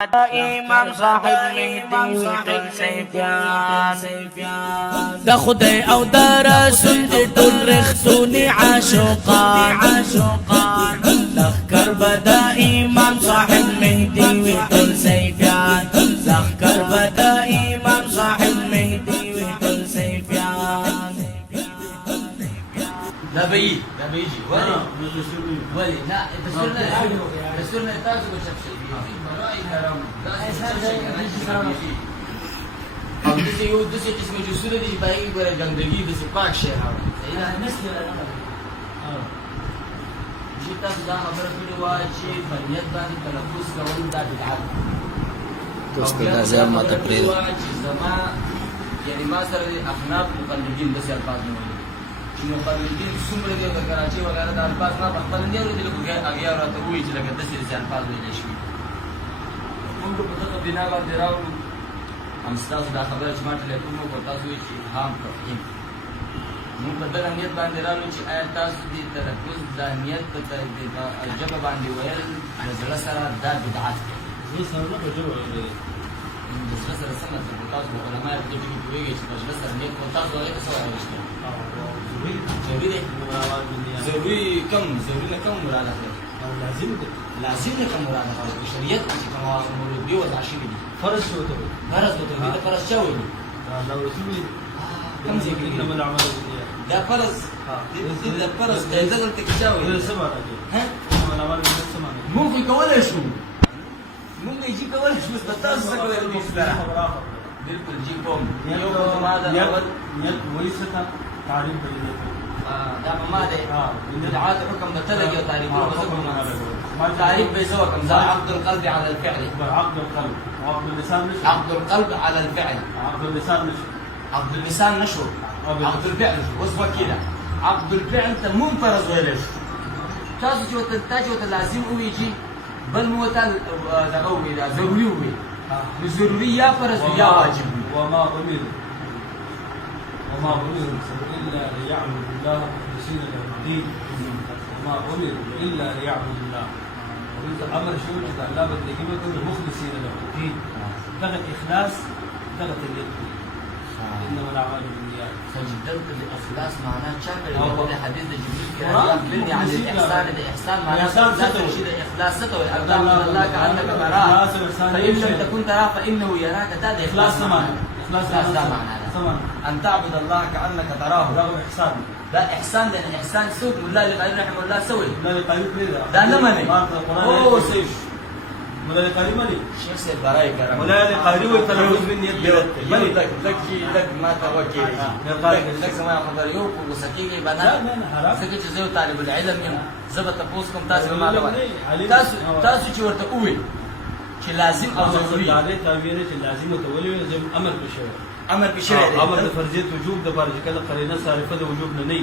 امام صاحب مهدی ټول سیفیان د خدای او د رسول د ټول رښتونی عاشقان لخر بدا امام صاحب مهدی وی ټول سیفیان لخر بدا امام صاحب مهدی وی ټول سیفیان دبي جي ولي لا دستورنا تاسو کو شخصي برای حرام او دسی یو دسی قسم جسور دی بایی برای گندگی دسی پاک شهر اینا مثل جی تاسو دا خبره کړې وه چې په نیت باندې تلفظ کول دا بدعت دوست دا زیان ماته پرېږده چې زما یعنی ما سره احناف مقلدین داسې الفاظ نه ویلي چې مقلدین څومره دي د کراچۍ وغیره د الفاظ ما په خپله نه دي اورېدلي خو هغې راته ووایي چې لکه داسې داسې الفاظ ویلی شوي موږ په دغه بنا باندې راوړو هم ستاسو دا خبره چې ما ټلیفون وکړو تاسو وایي چې ابهام تفهیم موږ په دغه نیت باندې راغلو چې آیا تاسو دې تلفظ دا نیت د ژبه باندې ویل د زړه سره دا بدعت دی زړه سره نه په ژبه ویل د زړه سره څه مطلب تاسو په علما په دې کې پوهېږئ چې په زړه سره نیت کوو تاسو هغې ته څه وایئ ضروري دی ضروري کم ضروري نه کم مراد اخلي لازم دی لازم نه کم مراد اخلي په شریعت کې کوم مولودي وضع شوي دي فرض شو ته فرض وته دي فرض چا وایي الله رسول کم ځای کې انما الاعمال بالنیات دا فرض دا فرض قاعده دلته کې چا وایي دا څه معنی کوي ها انما الاعمال بالنیات څه معنی مونږ کولای شو مونږ یې کولای شو بس تاسو څه کوئ بالکل جی کوم یو ما دا نیت وایي څه تعریف کوي دا په ما دی بدعات حکم د تلګي او تعریفونه تعریف به سوا کوم ذا عقد القلب على الفعل عقد القلب وعقد اللسان نشو عقد القلب على الفعل عقد اللسان نشو عقد اللسان نشو عقد الفعل نشو وصفه كده عقد الفعل ته منفرض ویل شو تاسو چې ته لازم ویږي بل مو ته دغه وی دا ضروري وي نو ضروري یا فرض یا واجب وما أمروا إلا ليعبدوا الله مخلصين له الدين وما أمروا إلا ليعبدوا الله وإذا أمر شو إذا الله بدك مخلصين له الدين لغة إخلاص لغة اليد إنما الأعمال بالنيات فجدلت الإخلاص معناه شاكر هو حديث جبريل كان يخبرني عن الإحسان معناه إخلاص ستوي أن تعبد الله كأنك تراه فإن لم تكن تراه فإنه يراك هذا إخلاص إخلاص ده معناه أن تعبد الله كأنك تراه ده إحسان ده إحسان ده إحسان سوق ملا لقايل رحمه الله سوي لا لقايل كده ده نمني أوه سيف ولا لقايل مالي شيخ سيد براي كرم ولا لقايل والتلفظ من يد مالي لك ما توكل لك ما خبر يوك وسكيني بنا سكت زي طالب العلم زبط تفوسكم تاسو ما تاسو چې ورته وې چې لازم او ضروري دا دې تعبیر چې لازم او تولي لازم امر بشوي امر بشوي امر د فرضیت وجوب د فرض کله قرینه صارفه د وجوب نه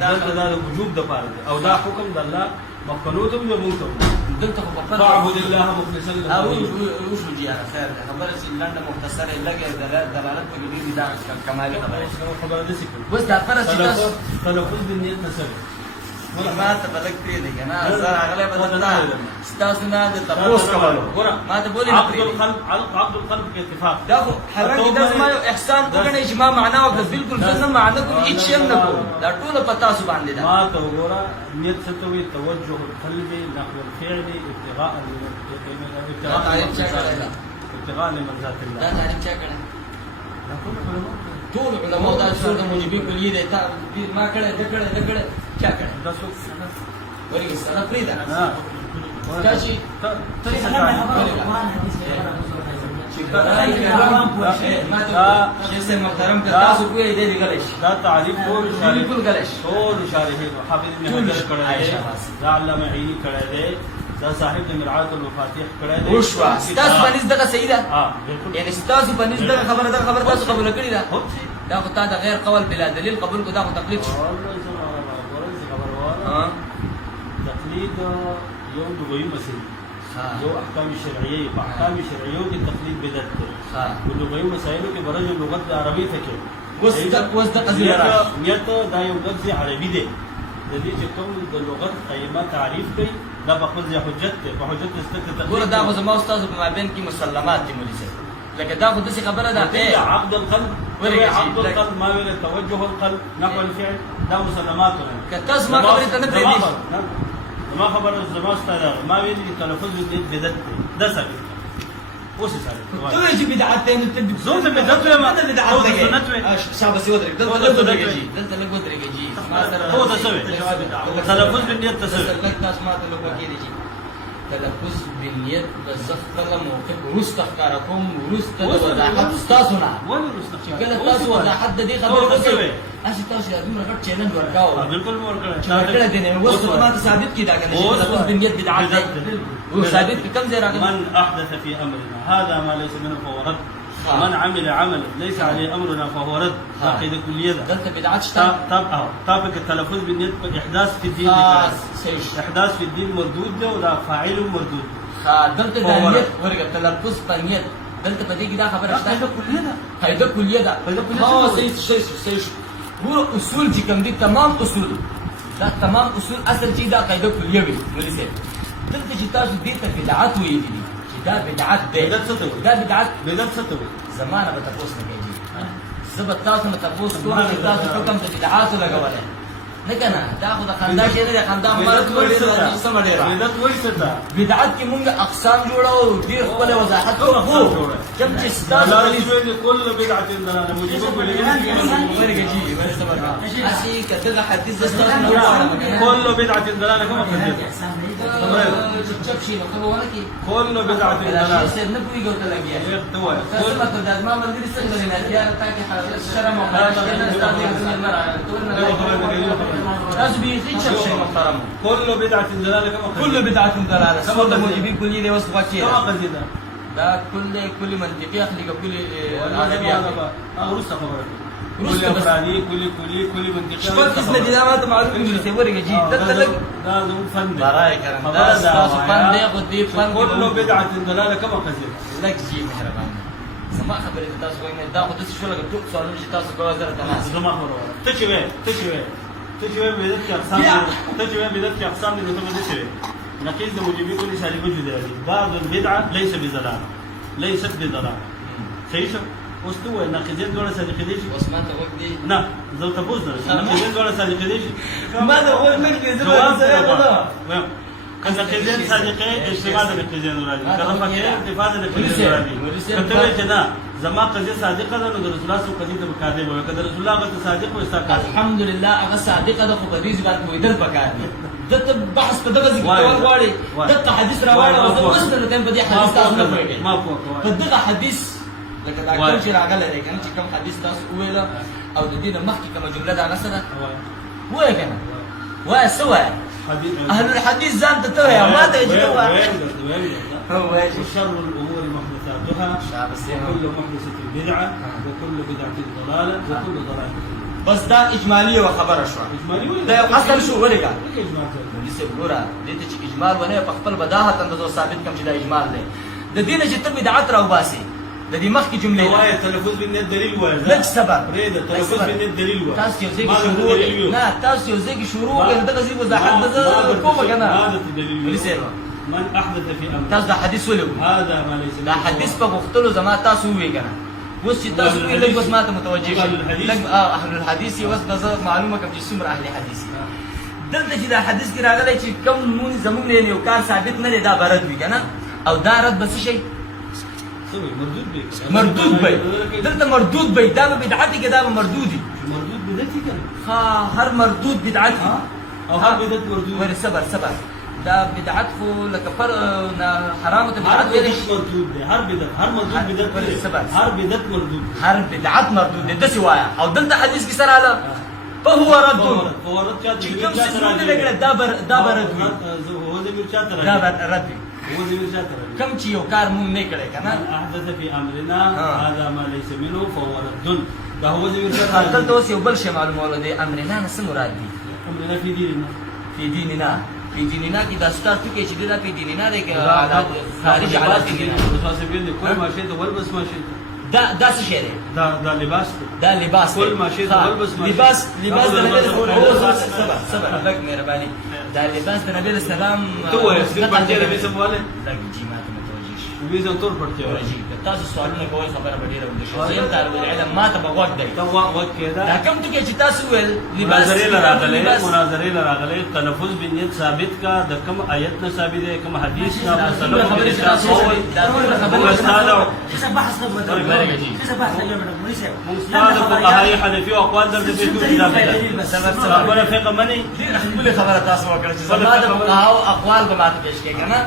دا د وجوب د فرض او دا حکم د الله مخلوق ته موږ دلته په پرده تعبد الله مخلصا له او وشو جی خیر خبره چې لنډه مختصره لګي دلالت په دې دا کمالي خبره ده سکه بس دا فرض چې تاسو تلفظ د نیت نسب ما ته بلک پری دی کنه زه هغه بدلتا تاسو نه د تاسو کولو ما ته بولی عقد القلب کې اتفاق دا خو حالانکه دا ما یو احسان وکړي چې ما معنا وکړه بالکل څه معنا کوم هیڅ شی نه کوم دا ټول په تاسو باندې دا ما ته وګوره نیت ستوي توجه القلب نحو الفعل ابتغاء لمرضات الله دا تعریف چا کړه ټول علماء دا څو د موجبین کلیه ده تا ما کړه د کړه چا کړه دا څو ورګي سره پریدا کاشي تاسو شیخ محترم کا تاسو کوی دې غلش دا تعریف بالکل غلش ټول شارحین حافظ ابن حجر کړه دا علامه عینی کړه دې دا صاحب د مرعات المفاتيح کړه دې وشوا تاسو باندې دغه صحیح ده بالکل یعنی تاسو باندې دغه خبره تاسو قبول کړی ده دا خو تا د غیر قول بلا دلیل قبول کو دا خو تقلید شو تقلید یو دوی مسئله یو احکام شرعیه په احکام شرعیو کې تقلید بدعت ده په لغوي مسایلو کې برج لغت عربي ته کې وس د قضیه نیت دا یو لفظ عربي دی د دې چې کوم د لغت قیمه تعریف کوي دا په خپل ځای حجت دی په حجت استقامت ګوره دا خو زما استاد په مابین کې مسلمات دي مولوي صاحب لکه دا خو داسې خبره ده عقد القلب عقد القلب ما ویل توجه القلب نقل الفعل دا مسلمات که تاسو ما خبرې ته نه پرېږدي زما خبره زما ستاره ما ویل تلفظ دې بدعت دی دا ثابت اوس ثابت ته وایې چې بدعت دی نو ته زه ته بدعت وایم ته بدعت دی سنت وایم شابه سي ودرېږه دلته لږ ودرېږه جي ما سره هو ته څه وایي تلفظ بالنیت ته څه وایي لږ تاسو ما ته لږ وکړئ جي تلفظ بالنیت د زه خپله موقف وروسته ښکاره کوم وروسته د وضاحت ستاسو نه ولې وروسته چې کله تاسو وضاحت د دې خبرې وکړئ هسې تاسو دا دومره غټ چیلنج ورکاوه بالکل مو ورکړی چې ورکړی دی نو اوس ما ته ثابت کړي دا که نه چې تلفظ بالنیت بدعت دی او ثابت کړي کوم ځای راغلی من احدث في امرنا هذا ما ليس منه فهو رد من عمل عملا ليس عليه امرنا فهو رد عقيده كليه ده دلته بدعت شته طابق التلفظ بالنيت احداث في الدين احداث في الدين مردود ده وده فاعل مردود دلته د نیت ورګه تلفظ په نیت دلته په دې کې دا خبره شته قاعده کلیه ده صحیح ګوره اصول چې کوم دي تمام اصول دا تمام اصول اصل چې دا قاعده کلیه وي مولوي صاحب دلته چې تاسو دې ته بدعت ویلي دي چې دا بدعت دی دا بدعت څه ته وایي زمانه به تاسو نه کوي زه به تاسو نه تاسو کوم چې تاسو حکم د بدعاتو لګولای نه کنه دا خو د خندا شی نه دی خندا مرګ ډېر سم ډېر بدعت وایي څه ده بدعت کې مونږ اقسام جوړو ډېر خپل وضاحت کوو کوم چې ستاسو كل بدعه ضلاله مجيبه ورګه جی ورسره اسی کته حدیث ستاسو نه وایي كل بدعه ضلاله كما قلت چپ شي نو کومه کې كل بدعه ضلاله څه نه کوي ګوت لګیا ته وایي څه مطلب دا ما ملګری څنګه نه بیا تاکي شرم او تاسو به هیڅ شي محترم كل بدعه ضلاله كما كل بدعه ضلاله سبب موجبين كل دي وصف واقعي كما قلت دا كل منطقي اخلي كل ادبي ورسته خبره كل افرادي كل منطقي شپږ قسمه دي دا ما ته معلوم دي چې ورګه جی دا زموږ فن دی برای کرم دا تاسو فن دی خو دې فن كل بدعه ضلاله كما قلت لک جی مهربان زما خبره تاسو کوی دا خو د څه شو لګ ټول سوالونه چې تاسو کوی زره تناسب زما خبره ته چې بدعت کې اقسام ته چې بدعت کې اقسام دي نو ته څه نقيض موجبي كل شيء وجود دي بعض البدعه ليس بضلال ليست بضلال صحیح شو اوس ته وای نقیضین ډول صادق دي عثمان ته وګ دي نه زه ته پوښتنه نقیضین ډول صادق دي ما دا وګ نه کې زما کله نقیضین صادقه استفاده د نقیضین راځي کله فقيه استفاده د نقیضین راځي کته چې نه زما قضیه صادقه ده نو د رسول الله صلی الله علیه وسلم قضیه وایي کله رسول الله غته صادق او استقامت الحمدلله هغه صادقه ده خو په دې ځای کې ویدل پکار دي دته بحث په دغه ځای کې غواړي دته حدیث راوړل او زه اوس ته په دې حدیث تاسو نه پوهیږئ ما پوهه په دغه حدیث لکه دا کوم چې راغلی دی کنه چې کوم حدیث تاسو وویل او د دې نه مخکې کومه جمله دا نسره وایي کنه وایي څه وایي اهل الحديث ځان ته ته وایي ما ته چې وایي شر الامور محدثاتها وكل محدثه بدعه وكل بدعه ضلاله وكل ضلاله بس دا اجمالی و خبره شو دا اصل شو ورګه دې څه ګوره دې ته چې اجمال ونه په خپل بداهت اندازو ثابت کوم چې دا اجمال دی د دې نه چې ته بدعت راو باسي د دې مخکې جملې وایي تلفظ بالنیت دلیل وایي لږ صبر پرې د تلفظ بالنیت دلیل وایي تاسو یو ځای کې شروع نه تاسو یو ځای کې شروع کړئ دغه ځای وضاحت د کومه کنه من احدث في امر تاسو دا حدیث ولو هذا ما ليس دا حدیث په غختلو زما تاسو وی کنه اوس چې تاسو وی لږ بس ماته متوجه شئ لږ اهل الحديث اوس غزه معلومه کوم چې څومره اهل حدیث دلته چې دا حدیث کې راغلی چې کوم مون زموږ نه یو کار ثابت نه دی دا برد وی کنه او دا رد بس شي مردود به دلته مردود به دا بدعت کې دا مردودي مردود بدعتي کنه ها هر مردود بدعت او هر بدعت مردود ور صبر دا بدعت خو لکه پر حرام ته بدعت ویل شي مردود دی هر بدعت هر مردود بدعت هر بدعت مردود هر بدعت مردود دی دسی وایا او دلته حدیث کې سره اله فهو رد چې کوم څه نه لګره دا برد هو دې مرچا تر دا رد هو دې مرچا تر کم چې یو کار مونږ نه کړی کنه احدث في امرنا هذا ما ليس منه فهو رد دا هو دې مرچا تر دلته اوس یو بل شی معلومه ولدي امرنا نه څه مراد دي امرنا في ديننا في ديننا کې دا ستار ټکی چې دا په دیننا دی کې خارج حالات دي خاصه به کوئی ما شي ته ول بس ما شي دا څه شی دی؟ دا لباس دا لباس كل ما شئت تلبس ما لباس شئت. لباس د ناخذ نبی المسؤول صبر لك مهرباني دا لباس د نبی السلام تو ہے صرف پڑھتے رہے سب والے لګ جی ما ته متوجه شي ویزا طور پڑھتے ہو ورجی تاسو سوالونه کوئ خبره به ډیره وندي شي زم طالب العلم ما ته بغوږ دی تو وقت کېدا دا کوم ټکی چې تاسو ول لباس مناظرې لراغله تلفظ بنیت ثابت کا د کوم آیت نه ثابت دی کوم حدیث نه مسلو خبره چې تاسو خبره استاد څه بحث نه ورګي څه بحث نه مړي شه استاد فقهاء حنفي او اقوال درته په کتاب ده خبره فقه منی ډیره خپل خبره تاسو وکړه چې زما د فقهاو اقوال به ماته پیش کړي کنه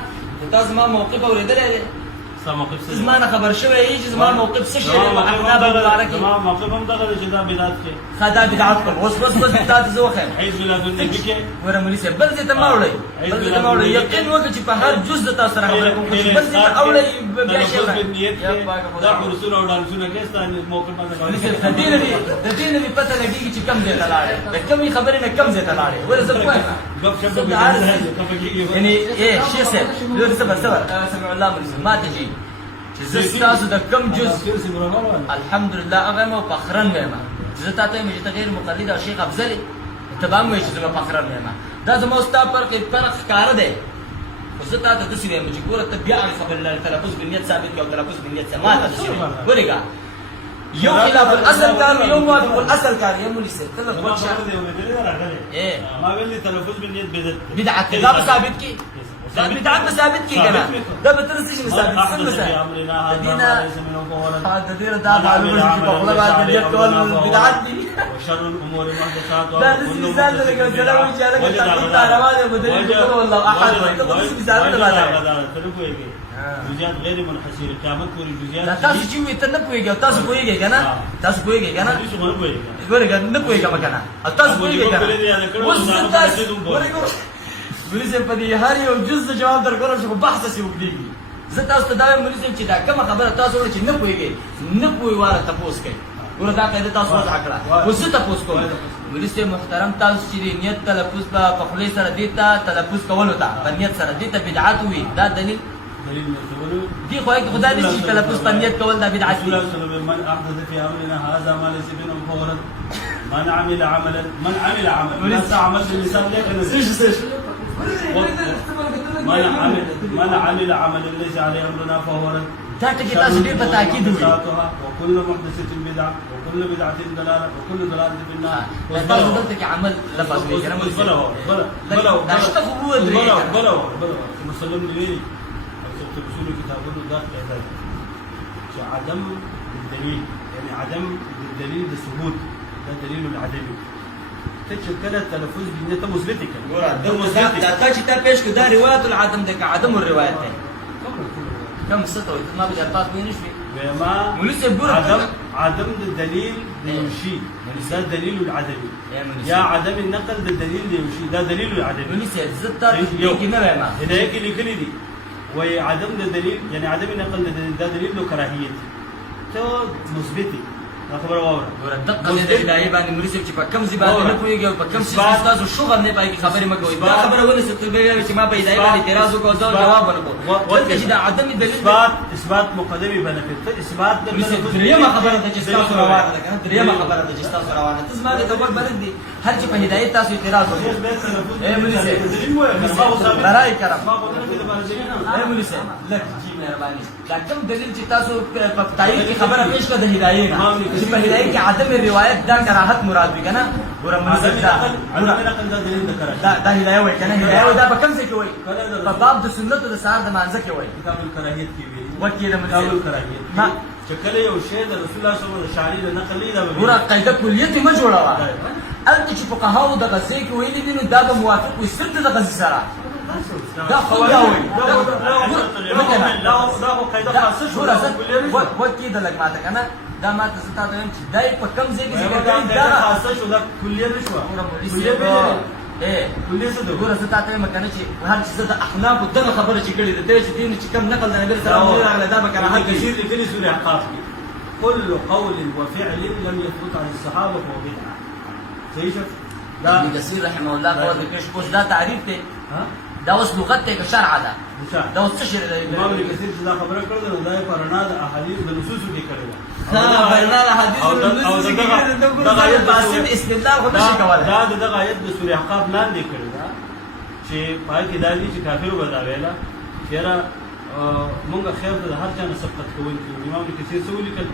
تاسو ما موقف اوریدلې موقف زما نه خبر شوی چې زما موقف څه شی دی احناف مبارک زما موقف هم دغه چې دا بدعت کې خدا بدعت کوم اوس بدعت زو خیر حزب النبي کې ورته مولوی صاحب بل څه ته ما وړي بل څه ته ما وړي یقین وکړه چې په هر جز د تاسو سره خبره کوم بل څه ته اولې بیا شي دا رسول او رسول کې ستاسو موقف باندې د دین به پته لګیږي چې کم ځای ته لاړې د کمی خبرې نه کم ځای ته لاړې ورته وایم غب شپ یعنی ايه شیخ صاحب لور صبر سمع الله مولوی ما تجي چې تاسو د کم جز الحمدلله هغه مو فخرن وایم زه تاسو مې چې غیر مقلد او شیخ افضل تمام وایي چې زه فخرن وایم دا زموږ استاد پر کې فرق ښکار دی خو زه تاسو د څه وایم چې ګوره ته بیا خبر الله تلفظ بالنیت ثابت او تلفظ بالنیت سمات ورګه یو خلاف الاصل کار یو موافق الاصل کار یو مولوی صاحب ما ویلي تلفظ بالنیت بدعت دا ثابت کی دا بدعت ثابت کی کنه دا به تر څه ثابت څنګه ثابت دینه دا معلومه چې په خپل باندې نیت کول بدعت دي وشر الامور محدثاتها دا د مثال له کلام چې هغه تعبیر روانه بدل کول والله احد دا د مثال نه جزئیات غیر منحصره قیامت پوری جزئیات دا تاسو چې وي ته نه پوهیږئ تاسو پوهیږئ کنه تاسو پوهیږئ کنه ورګه نه پوهیږم کنه تاسو پوهیږئ کنه اوس تاسو ورګه مولوی صاحب په دې هر یو جز جواب درکول شو بحث سی وکړي زه تاسو ته دا مولوی صاحب چې دا کومه خبره تاسو ورته چې نه پوهیږئ نه پوهیواله تاسو کوي وردا قاعده تاسو وځه کړه اوس تاسو کوم مولوی صاحب محترم تاسو چې نیت تلفظ په خپل سره دیتا تلفظ کول تا په نیت سره دیتا بدعت وي دا دلیل دي خو خدای دې چې تلفظ په نیت کول دا بدعت دي من احدث في امرنا هذا ما ليس منه فورا من عمل عملا من عمل باللسان لكن من عمل عملا ليس عليه امرنا فهو رد دا ټکی تاسو ډیر په تاکید وي وكل محدثه بدعه وكل بدعه ضلاله وكل ضلاله في النار تاسو دلته کې عمل لفظ دی کنه دا شته خو بلا مسلم دی تبصر كتابه داخل عباده عدم الدليل يعني عدم الدليل للثبوت ده دليل العدم تشكل التلفظ بنيته مثبته دا چې تا پېښ کړه دا روایت العدم ده عدم الروایت ده كم ستو ما بدي ارباط وين شوي ما ولسه بقول عدم الدليل ليمشي ده دليل العدم يا عدم النقل ده دليل ليمشي ده دليل العدم ولسه زدت يجي ما ما هنا يجي لكل دي وعدم ده دليل يعني عدم النقل ده دليل له كراهيه تو مثبتي خبر واوره دقه دې هدايه باندې مولوی صاحب چې په کم زبان نه پويږي او په کم څه تاسو شغل نه پای کی خبره مګوي دا خبره ونه ست به چې ما په هدايه باندې اعتراض وکړ دا جواب ورکړ ولکه چې دا عدم دلیل اثبات مقدمي بنفت اثبات د دریمه خبره ده چې تاسو روانه ده کنه دریمه خبره ده چې تاسو روانه ده زما د خبر بلد دي هر چې په هدايه تاسو اعتراض وکړ اے مولوی صاحب برای کرم اے مولوی صاحب لک جی مهرباني دا کوم دلیل چې تاسو په تایید کی خبره پیش کړه د هدايه نه چې په هدايه کې عدم الروایت دا کراهت مراد وي کنه ګوره مزه دا نقل دا دلیل د کراهت دا هدايه وای کنه هدايه دا په کوم ځای کې وای په باب د سنت د سار د مانځ کې وای کتاب الکراهیت کې وی وکي د کتاب الکراهیت ما چکله یو شی د رسول الله صلی الله علیه وسلم شاعری د نقل دا ګوره قاعده کلیه ما جوړاوه انت چې فقهاو د غزې کې ویلي دي نو دا به موافق وي صرف د غزې سره دا خواوي لا هو قاعده خاصه شو وکي د لګ ماته کنه دا ماته ستا ته چې دای په کم ځای کې دا خاصه شو دا کلیه نشو کلیه کلیه څه د ګوره ستا ته مکنه چې هر څه د احناف دغه خبره چې کړي د دې چې دین چې کم نقل د نبی صلی الله علیه وسلم دا به کنه حق کثیر لیکلي سورې احقاف كل قول وفعل لم يثبت عن الصحابه فهو بدعه صحیح شو دا ابن کثیر رحمه الله قول د پیش کوس دا تعریف ته دا اوس لغت ته شرع ده مشاهد. دا اوس څه شی دی امام ابن کثیر چې دا خبره کړې ده دا یې په رڼا د احادیث د نصوصو کې کړې ده. برنا د حدیث او د- او د دغه- دغه آیت د باسم سورې- استدلال خو نشي کولای دا د دغه آیت د سورې احقاف لاندې کړې ده چې پای کې دا دي چې کافرو به دا ویله چې یاره مونږ خیر ته د هر چا نه سبقت کوونکي یو. امام ابن کثیر څه ولیکل؟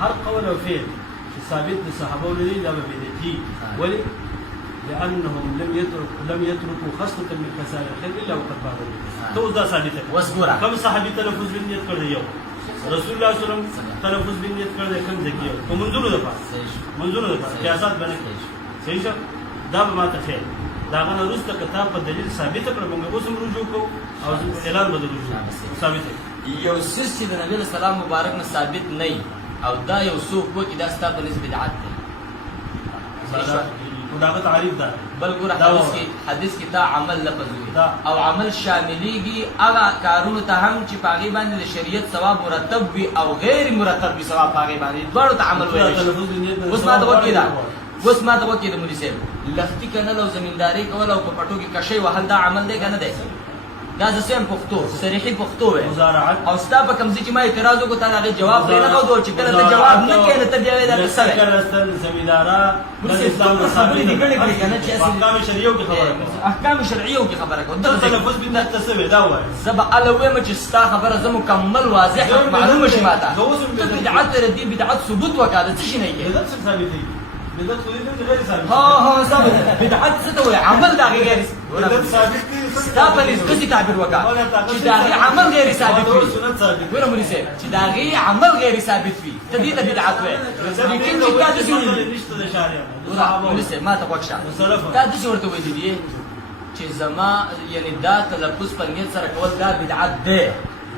هر قول او فعل چې ثابت د صحابو نه دي دا به بدعتي. ولې؟ لأنهم لم يتركوا خصلة من خصال الخير إلا وقد بعضوا بها. تو دا ثابته ده. اوس ګوره کم صحابي تلفظ بالنیت کړی یو رسول الله صلی الله علیه وسلم تلفظ بالنیت کړی کم ځکه یو په منځونو ده پاس صحیح شو. منځونو ده پاس قیاسات باندې صحیح شو. دا به ماته خیر دا غنه روسته کتاب په دلیل ثابت کړ موږ اوس هم رجوع کوو او اعلان به رجوع ثابت دی. یو سیس چې د نبی صلی الله مبارک نه ثابت نه وي او دا یو څوک وکړي دا ستا په نسبت بدعت دی. دا تعریف ده بل ګوره دا حدیث کې دا عمل لفظ وي دا. او عمل شاملېږي هغه کارونو ته هم چې په هغې باندې د شریعت ثواب مرتب وي او غیر مرتب وي ثواب په هغې باندې دواړو ته عمل ویلی شي. تلفظ بالنیت اوس ما ته وکړي دا اوس ما ته وکړي د مولي صاحب لښتي کنل او زمینداري کول او په پټو کې کشۍ وهل دا عمل دی که نه دی؟ دا د سیم پښتو صریحي پښتو وی مزارعت او ستا په کوم ځای چې ما اعتراض وکړو تا د هغې جواب پرې نه غوښتو چې کله ته جواب نه کوې نو ته بیا وایې دا قصه وی. زمیندارا خبرې دې ګڼې کړې که نه چې اصل احکام شریعو کې خبره کوي. احکام شرعیو کې خبره کوو ته تلفظ بالنیت ته څه وی دا وایي. زه به هله ووایم چې ستا خبره زه مکمل واضح معلومه شي ما ته ته بدعت لرې دې بدعت ثبوت وکړه د څه شي نه یې بدعت څه ثابت دی؟ بدعت خو دې غیر ثابت ها ثابت بدعت څه ته وایي عمل د هغې غیر بدعت ثابت دی ستا په نسبت یې تعبیر وکړه چې د هغې عمل غیر ثابت وي. سنت ثابت ګوره مولي صاحب چې د هغې عمل غیر ثابت وي ته دې ته بدعت وایې لیکن چې تا داسې ویلي نشته د شارع ګوره مولي صاحب ما ته غوږ شه تا داسې ورته ویلي دي چې زما یعنې دا تلفظ په نیت سره کول دا بدعت دی.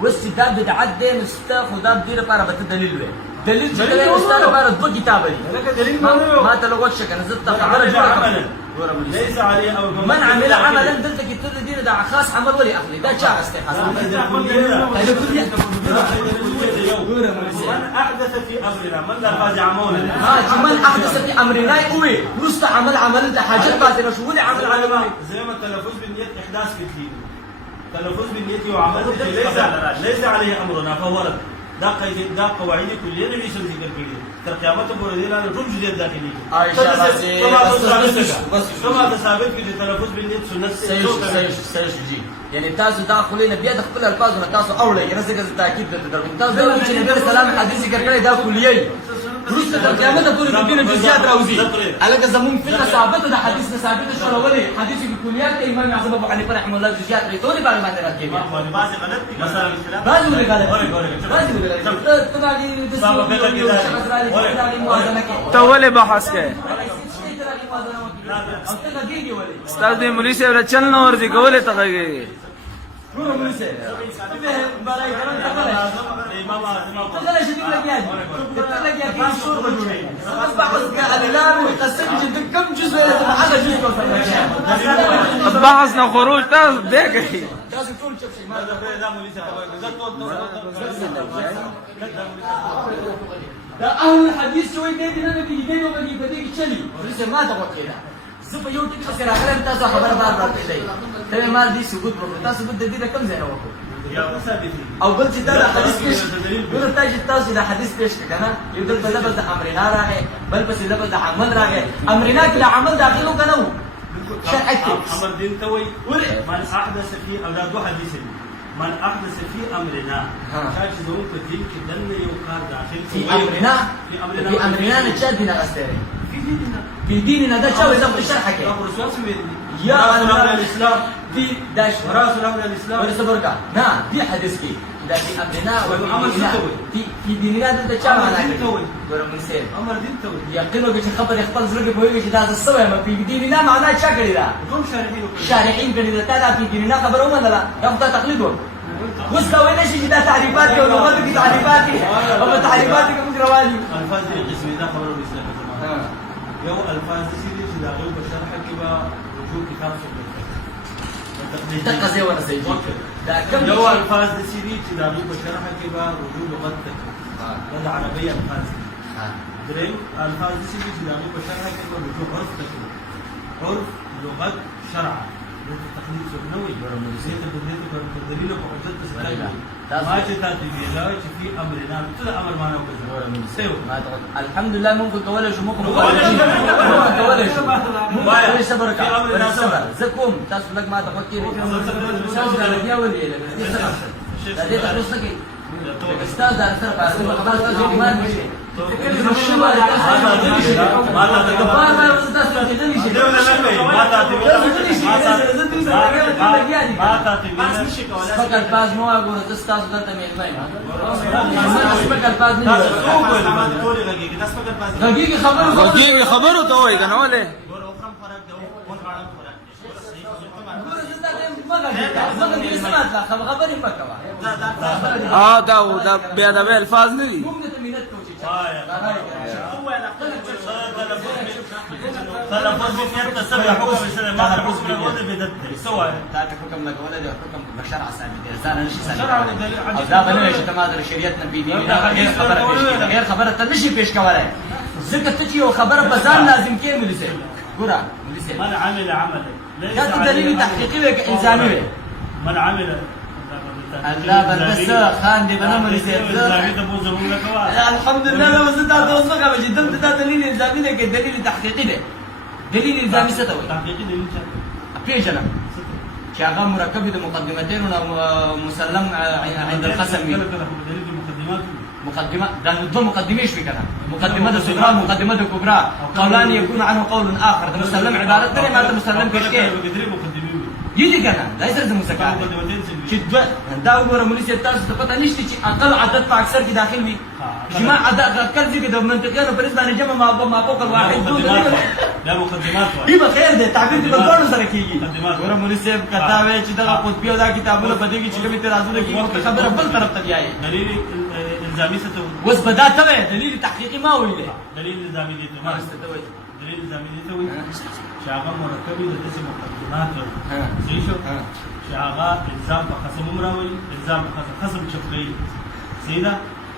اوس چې دا بدعت دی نو ستا خو دا دې لپاره به ته دلیل وایې دلیل چې کله نو ستا لپاره دوه کتابه دي. ما ته لږ غوږ شه که نه زه ته خبره جوړه کړم. ګوره مولي صاحب ليس عليه او من عمل عملا دلته کې ته د دې نه دا خاص عمل ولې اخلي دا چا اخیستی خاص عمل؟ من احدث في امرنا من لا فاز عمونا ها چې من احدث في امرنا وي وروسته عمل ته حاجت پاتې نه شو ولې عمل زي ما التلفظ بالنية احداث في الدين التلفظ بالنية وعمل ليس عليه امرنا فهو رد دا قید دا قواعد کلیه نبی صلی الله علیه وسلم تر قیامت پورې دی لاله ټول جزئیات داخلي کومه ثابت کی تلفظ بالنیت سنت صحیح جی یعنی تاسو دا خلې نه بیا د خپل الفاظو نه تاسو اورئ کنه څنګه تاکید درته تاسو دا چې نبی سلام حدیث ذکر کړی دا کلیه وروسته تر قیامت پورې د دین جزئیات راوځي الګا زمون فقه ثابت ده حدیث نه ثابت شو ولې حدیث کې کلیات امام اعظم ابو حنیفه رحمه الله جزئیات لري ټول باندې راځي بعض غلط دي مثلا بعض غلط ته ولې بحث کوې؟ استاد دې مولوي صاحب را چل نه ورځي که ولې ته غږېږې؟ بحث نه خروج تاسو دی کوي دا اهل الحديث شوي دې نه دي دې نو باندې په دې کې چلی ورسې ما ته وکړه زه په یو ټکی پسې راغلم تاسو خبر بار راځي ته مال دي ثبوت وکړه تاسو ثبوت د دې رقم ځای نه وکړو او بل چې دا حدیث پیش ګور تاسو دا حدیث پیش کړه یو د لفظ د امرنا راغی بل پسې لفظ د عمل راغی امرنا کې د عمل داخلو کنه شرعت امر دین ته وای من احدث فی اولاد حدیث من احدث في امرنا شاید زمون په دین کې دنه یو کار داخل في امرنا نه چا دینه استری في ديننا ده شو اذا بتشرح حكي يا الاسلام في داش راس الامر الاسلام ولا صبرك نعم في حديث كي ده في امرنا وعمل في ديننا ده شو معناه ګورم سي امر دین ته یقینو کې خبر خپل زړه په ویږي چې دا څه ما في ديننا معناه څه کړی دا کوم شارحین کړي دا تا في ديننا خبر ومنه لا دا تقلید و مستوى نشي دا تعريفات او لغات کی تعريفات او تعريفات کې موږ رواني الفاظ دې قسمه دا خبرو اسلام یو الفاظ دې چې دا غو بشرح کې با رجوع کتاب څخه دقه زي ولا زي دا كم یو الفاظ دې چې دا غو بشرح کې با رجوع لغت ته دا عربيه الفاظ دریم الفاظ دې چې دا غو بشرح کې با رجوع عرف ته عرف لغت شرع دې تقلید څوک نه وایي دې ته په دلیل او په حجت پسې ورګه. تلل ما چې تاسو ویلا چې فی امرنا ته د امر معنا وکړه الحمدلله ممكن کولای شو ممكن کولای شو وای صبر کا صبر زکوم تاسو لګ ما ته وکړي تاسو لګیا ولې دا دې تاسو څه کوي استاد در سره پاسه خبره تاسو ایمان نشي فقط باز مو اقول تستاذ انت ملمي فقط باز نه دقیقه خبرو ته وای کنه ولې دا بیا د الفاظ نه دي تلفظ بنيت تسبع حكم السنه ما تلفظ بالود بدت سواء تاك حكم لك ولا حكم بشرع ثابت رساله نشي ثابت او دا بنوي چې تماده شریعت نه بيدي غیر خبره ته نشي پیش کولای ځکه ته چې یو خبره په ځان لازم کې مليسه ګورا مليسه من عمل عملا ليس دا دلیل تحقیقي و الزامي من عمل الله بس خان دې بنا مليسه الحمد لله لو زدت توصل كما جدا ده دليل الزامي ده دليل تحقيقي ده دليل الزامي ستوي تحقيقي دليل پیژنه چې هغه مرکب د مقدمتين او مسلم عند القسم مقدمه ده دو مقدمه شوي كده مقدمه الصغرى مقدمه الكبرى قولان يكون عنه قول اخر ده مسلم عبارات ثانيه ما مسلم كشكي يجي كده لا يلزم مسكات چې دا وګوره مولوی تاسو ته پته نشته چې اقل عدد په اکثر کې داخل وي جماع عدد اقل ذکر د منطقيانو په نسبت جمع ما فوق الواحد دا مقدمات دی به خیر دی تعبیر دی به ټول سره کیږي ګوره مولوی صاحب کتا وی چې دا قطبی او دا کتابونه په دې کې چې کوم اعتراضونه کیږي خبره بل طرف ته بیاي دلیل الزامي ستوي وس بدا ته دلیل تحقیقي ما ویل دلیل الزامي دي ته دلیل الزامي دي ته وي چې هغه مرکب د دې مقدمات صحیح شو چې هغه الزام په قسم راوي الزام په قسم چپکي سیدا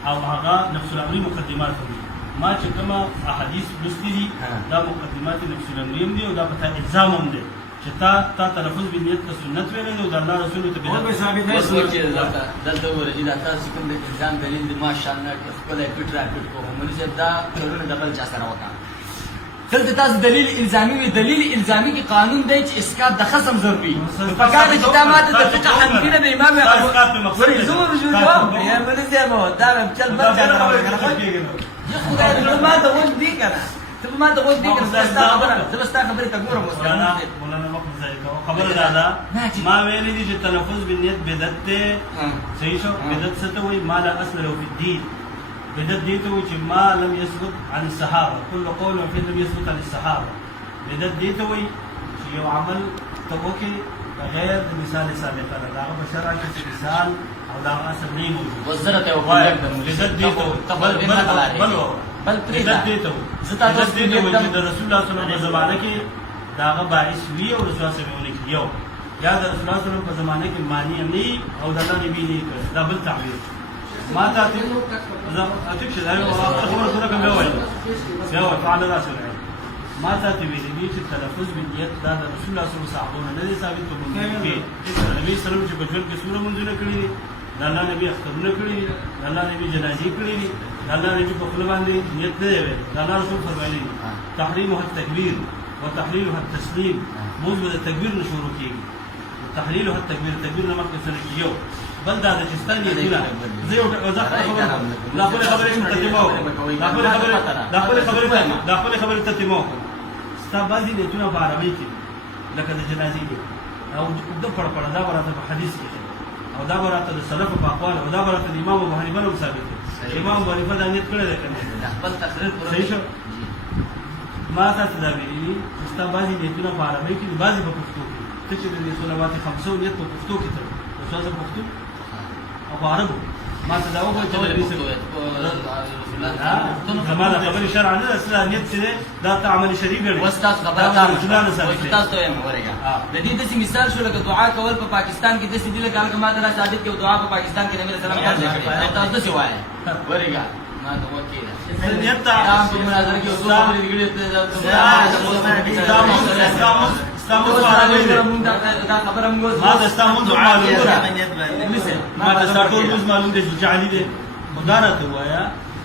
او هغه نفس الامر مقدمات دي ما چې کومه احادیث لستي دي دا مقدمات نفس الامر دي او دا په الزام هم دي چې تا تلفظ بنیت ته سنت ویل او د الله رسول ته بدعت دلته ورته دا تاسو کوم د الزام دلیل دی ماشاءالله خپل پټ را پټ کوم مولوی دا ټولونه ډبل چا سره وکړه دلته تاسو دلیل الزامي وی دلیل الزامي کې قانون دی چې اسقاط د خصم ضروري فکر چې دا ماده د فقه حنفي د امام ابو زور جواب یا مولوی مو دا چل بل چا راوړل یا خدای ما ته وځ دی کنه ته ما ته وځ دی کنه زبستا خبره ته ګورم مولانا خبر دادا ما ویلي دي چې تلفظ بالنیت بدعت ته صحیح شو بدعت څه ته وایي ما لا اصل له في الدين بدعت دي ته چې ما لم يثبت عن الصحابه كل قول وفعل لم يثبت عن الصحابه بدعت دي ته وایي چې یو عمل ته وکړي بغیر د مثال ثابت نه دا په شرع کې مثال او دا اصل نه موجود وزرت او بدعت دي ته بل بدعت دي ته زتا تاسو د رسول الله صلی الله علیه وسلم زمانه کې داغه باعث وی او رسول الله صلی الله علیه وسلم یو یا د رسول الله صلی الله علیه وسلم په زمانه کې معنی نه او د الله نبی نه دا بل تعبیر ما ته اذا اتیک شي دا یو خبره سره کوم وایي یو فعل رسول الله ما ته ویلي چې تلفظ بالنیت دا د رسول الله صلی الله علیه وسلم نه ثابت ته مونږ کې نبی صلی الله علیه وسلم چې په ژوند کې سوره منځونه کړی دا الله نبی اخترونه کړی دا الله نبی جنازې کړی دا الله نبی په خپل باندې نیت نه دی دا الله رسول فرمایلی تحریمها التکبیر وتحلیلها التسلیم موجب التکبیر شروع کیږي تحلیلها التکبیر تکبیر نه مخکې سره کیو بل دا د چستان دی نه زه یو لا خبره مقدمه لا خبره تتمو ستا بعضی نیتونه په عربي کې لکه د جنازې دي او د پړ دا ورته په حدیث کې او دا ورته د سلف په اقوال او دا ورته د امام ابو حنیفه نو ثابت دي امام ابو حنیفه دا نیت کړی دی کنه خپل تقریر صحیح شو ما تاسو دا ویلي ستا بعضی نیتونه په عربي کې بعضی په پښتو کې ته چې د صلوات 500 نیت په پښتو کې ته تاسو پښتو او عربو ما ته دا وایي چې زمانه خبرې شرع نه اصلا نیت چې دا عمل شریک دی واستاذ خبره استاذ ته یم ورګه د دې د مثال شو لکه دعا کول په پاکستان کې د سې دله کار کما درا صادق کې دعا په پاکستان کې نبی رسول الله کړی تاسو څه وایي ورګه ما ته وکیل نیت ته په مناظره کې اصول خبرې استامون عربي ده دا خبره موږ ما د استامون معلومه ما د ما ساټول موږ معلوم دي چې علي دي مدارت وایا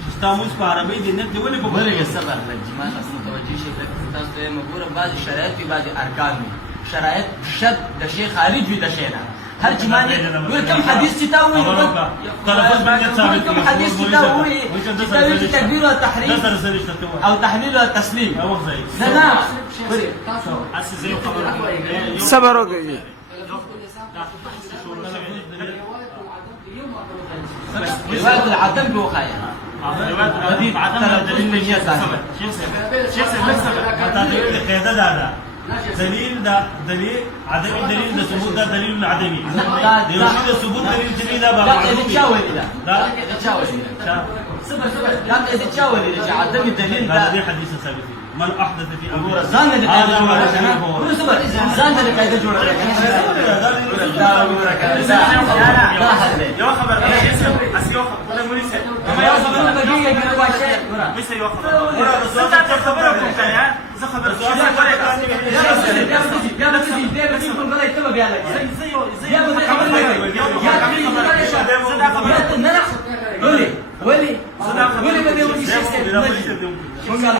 استامون په عربي دي نه دی ولې په ولې صبر لږ ما تاسو متوجي شئ تاسو ته مګوره بعض شرایط په بعض ارکان دي شرایط شد د شی خارج وي د شی نه هر چې معنی ګور کوم حدیث چې تا وایي تلفظ باندې ثابت کوم حدیث چې تا وایي چې تا وایي تکبیر او تحریم او تحلیل او تسلیم نه نه صبر وکړئ. روایت العدم بوخايه حديث عدم دليل نجيه ثاني شيخ سيد قاعده ده دليل ده دليل عدم دليل ده ثبوت ده دليل عدمي يرشد ثبوت دليل ده بقى لا تتشاول لا تتشاول سبر لا تتشاول عدم الدليل ده دي حديث ثابت من احدث في امر زان اللي قاعد يقول سبر زان اللي قاعد يقول لك يا خبر اسيو خبر موليس ما يا خبر دقيقه كده واشه مش يا خبر انت خبركم كان يا خبر يا بس يكون غلط تبع بيالك زي ولي ولي ولي بدي اقول شيء